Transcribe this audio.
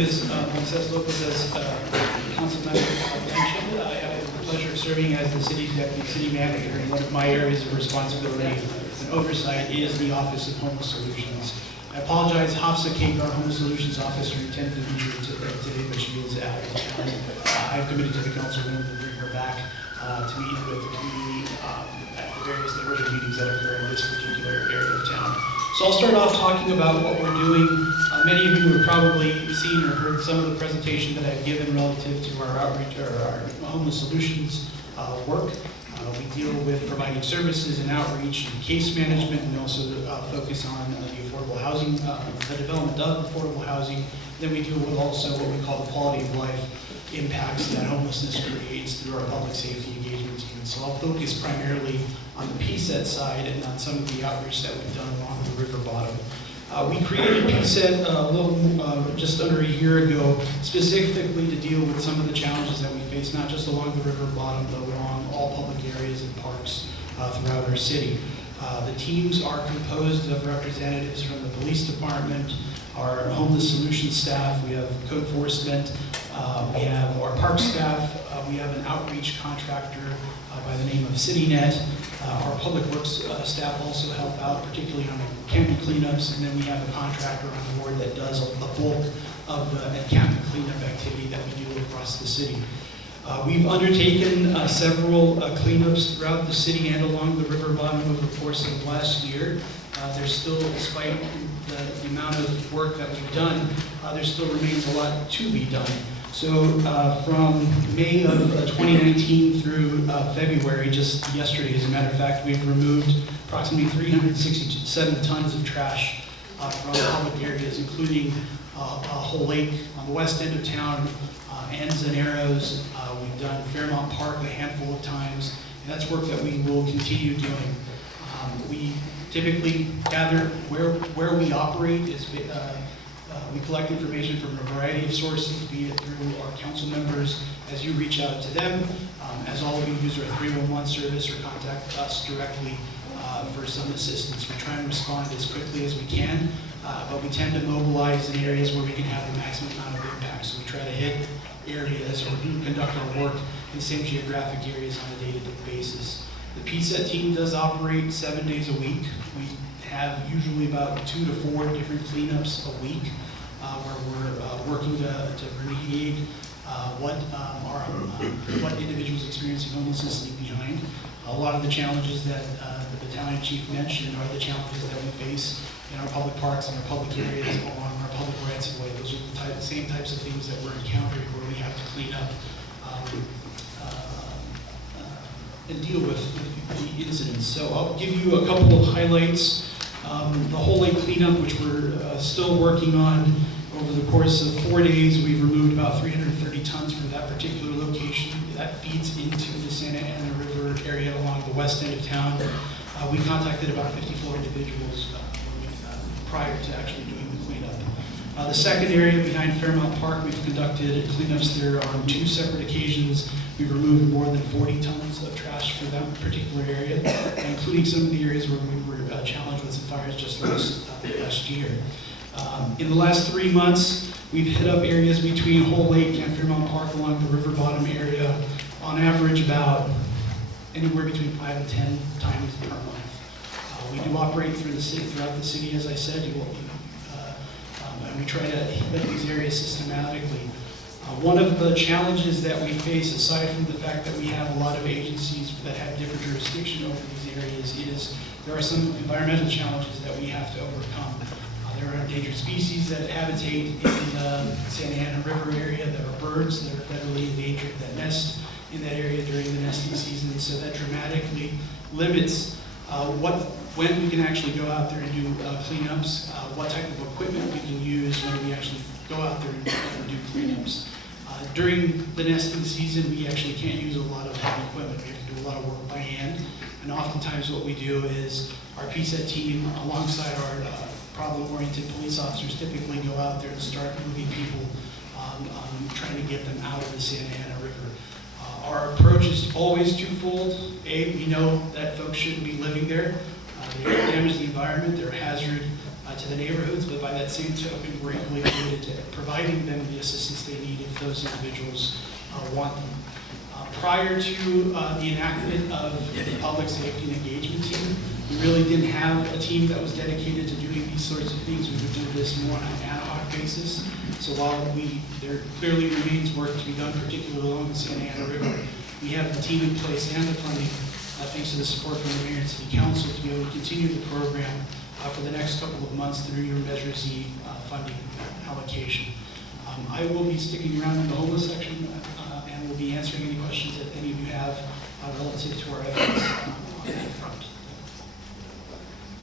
name is Moises Lopez, as council member mentioned. I have the pleasure of serving as the city's deputy city manager, and one of my areas of responsibility and oversight is the Office of Homeless Solutions. I apologize, Hafsa Cake, our Homeless Solutions officer, intended to be here today, but she is out of town. I've committed to the council room to bring her back to meet with the community at the various neighborhood meetings that occur in this particular area of town. So I'll start off talking about what we're doing. Many of you have probably seen or heard some of the presentation that I've given relative to our outreach or our homeless solutions work. We deal with providing services and outreach and case management, and also focus on the affordable housing, the development of affordable housing. Then we deal with also what we call the quality of life impacts that homelessness creates through our public safety engagement team. So I'll focus primarily on the PSET side and on some of the outreach that we've done along the river bottom. We created PSET just under a year ago, specifically to deal with some of the challenges that we face, not just along the river bottom, but along all public areas and parks throughout our city. The teams are composed of representatives from the police department, our homeless solutions staff, we have code enforcement, we have our park staff, we have an outreach contractor by the name of CityNet. Our public works staff also help out, particularly on encampment cleanups, and then we have a contractor on board that does a bulk of the encampment cleanup activity that we do across the city. We've undertaken several cleanups throughout the city and along the river bottom over the course of last year. There's still, despite the amount of work that we've done, there still remains a lot to be done. So from May of 2019 through February, just yesterday as a matter of fact, we've removed approximately 367 tons of trash from public areas, including a whole lake on the west end of town, ends and arrows. We've done Fairmount Park a handful of times, and that's work that we will continue doing. We typically gather where we operate is we collect information from a variety of sources, be it through our council members as you reach out to them, as all of you use our 311 service or contact us directly for some assistance. We try and respond as quickly as we can, but we tend to mobilize in areas where we can have the maximum amount of impact. So we try to hit areas or conduct our work in the same geographic areas on a day-to-day basis. The PSET team does operate 7 days a week. We have usually about 2 to 4 different cleanups a week where we're working to remediate what individuals experiencing homelessness leave behind. A lot of the challenges that the battalion chief mentioned are the challenges that we face in our public parks and our public areas along our public rights of way. Those are the same types of things that we're encountering where we have to clean up and deal with the incidents. So I'll give you a couple of highlights. The whole lake cleanup, which we're still working on. Over the course of 4 days, we've removed about 330 tons from that particular location. That feeds into the Santa Ana River area along the west end of town. We contacted about 54 individuals prior to actually doing the cleanup. The second area behind Fairmount Park, we've conducted cleanups there on 2 separate occasions. We've removed more than 40 tons of trash for that particular area, including some of the areas where we were challenged with some fires just last year. In the last 3 months, we've hit up areas between Whole Lake and Fairmount Park along the river bottom area, on average about anywhere between 5 and 10 times per month. We do operate throughout the city, as I said, and we try to hit these areas systematically. One of the challenges that we face, aside from the fact that we have a lot of agencies that have different jurisdiction over these areas, is there are some environmental challenges that we have to overcome. There are endangered species that habitate in the Santa Ana River area. There are birds that are federally endangered that nest in that area during the nesting season, so that dramatically limits when we can actually go out there and do cleanups, what type of equipment we can use when we actually go out there and do cleanups. During the nesting season, we actually can't use a lot of heavy equipment. We have to do a lot of work by hand, and oftentimes what we do is our PSET team, alongside our problem-oriented police officers, typically go out there and start moving people, trying to get them out of the Santa Ana River. Our approach is always twofold. A, we know that folks shouldn't be living there. They damage the environment, they're a hazard to the neighborhoods, but by that same token, we're equally committed to providing them the assistance they need if those individuals want them. Prior to the enactment of the public safety and engagement team, we really didn't have a team that was dedicated to doing these sorts of things. We would do this more on an ad hoc basis. So while there clearly remains work to be done, particularly along the Santa Ana River, we have the team in place and the funding, thanks to the support from the Mayor and City Council, to be able to continue the program for the next couple of months through your Measure Z funding allocation. I will be sticking around in the homeless section and will be answering any questions that any of you have relative to our efforts